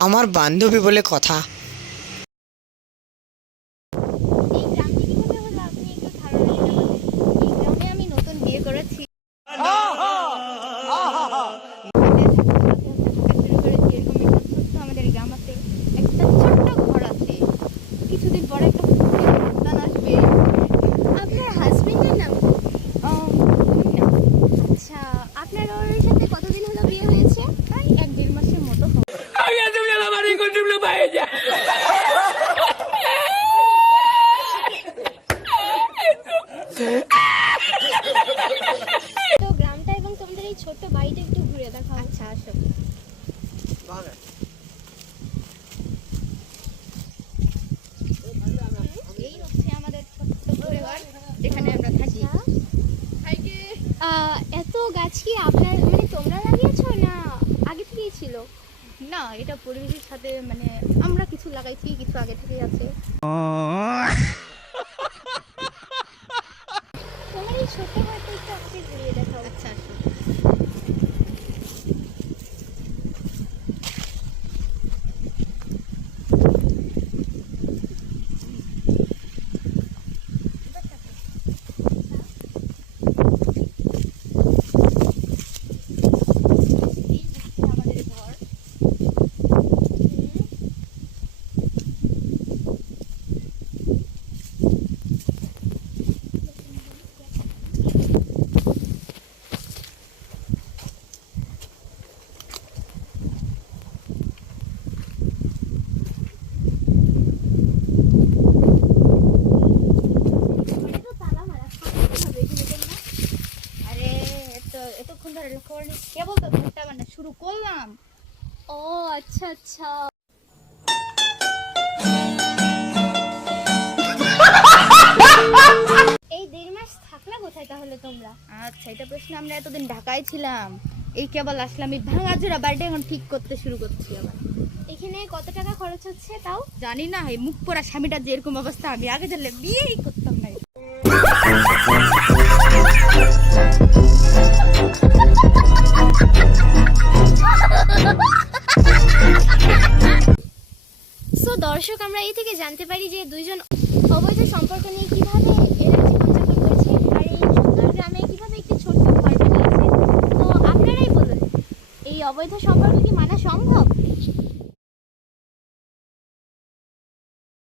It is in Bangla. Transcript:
আমার বান্ধবী বলে কথা। এই গ্রামটি কিভাবে হলো আপনি একটু ধারণা দিন আমাদের। এই গ্রামে আমি নতুন বিয়ে করেছি। শুরু করেছি এরকম একটা ছোট্ট আমাদের গ্রামাতে একটা ছোট্ট ঘর আছে। কিছুদিন পরে একটা সন্তান আসবে। আপনার হাজবেন্ডের নাম কি? মুন্না। আচ্ছা, আপনার ওর সাথে কতদিন হলো বিয়ে হয়েছে? প্রায় 1-1.5 মাসের মতো হবে। তো গ্রামটা এবং তোমাদের এই ছোট্ট বাড়িটা একটু ঘুরে দেখাও। আচ্ছা, আসো। এই হচ্ছে আমাদের ছোট্ট পরিবার যেখানে আমরা থাকি। এত গাছ কি আপনার মানে তোমরা লাগিয়েছো না আগে থেকেই ছিল? না, এটা পরিবেশের সাথে মানে আমরা কিছু লাগাইছি, কিছু আগে থেকেই আছে। তোমার এই ছোট্ট ঘরটা একটু আমাকে ঘুরিয়ে দেখাও। আচ্ছা, আসো। এই হচ্ছে আমাদের ঘর। ঘরে তো তালা মারা, ফাঁকা হবে এখানে তোমরা। আরে এতক্ষণ ধরে লক্ষ্য করিনি, কেবল তো ঘরটা মানে শুরু করলাম। ও আচ্ছা আচ্ছা। এই 1.5 মাস থাকলা কোথায় তাহলে তোমরা? আচ্ছা, এটা প্রশ্ন। আমরা এতদিন ঢাকায় ছিলাম, এই কেবল আসলাম। এই ভাঙাচোরা বাড়িটা এখন ঠিক করতে শুরু করছি আবার। এখানে কত টাকা খরচ হচ্ছে তাও? জানি না, এই মুখ পোড়া স্বামীটার যে এরকম অবস্থা, আমি আগে জানলে বিয়েই করতাম না। সো দর্শক, আমরা এই থেকে জানতে পারি যে দুইজন অবৈধ সম্পর্ক নিয়ে কিভাবে এরা জীবনযাপন করেছে আর এই সুন্দর গ্রামে কিভাবে একটি ছোট্ট ঘর বানিয়েছে। তো আপনারাই বলুন, এই অবৈধ সম্পর্ক কি মানা সম্ভব?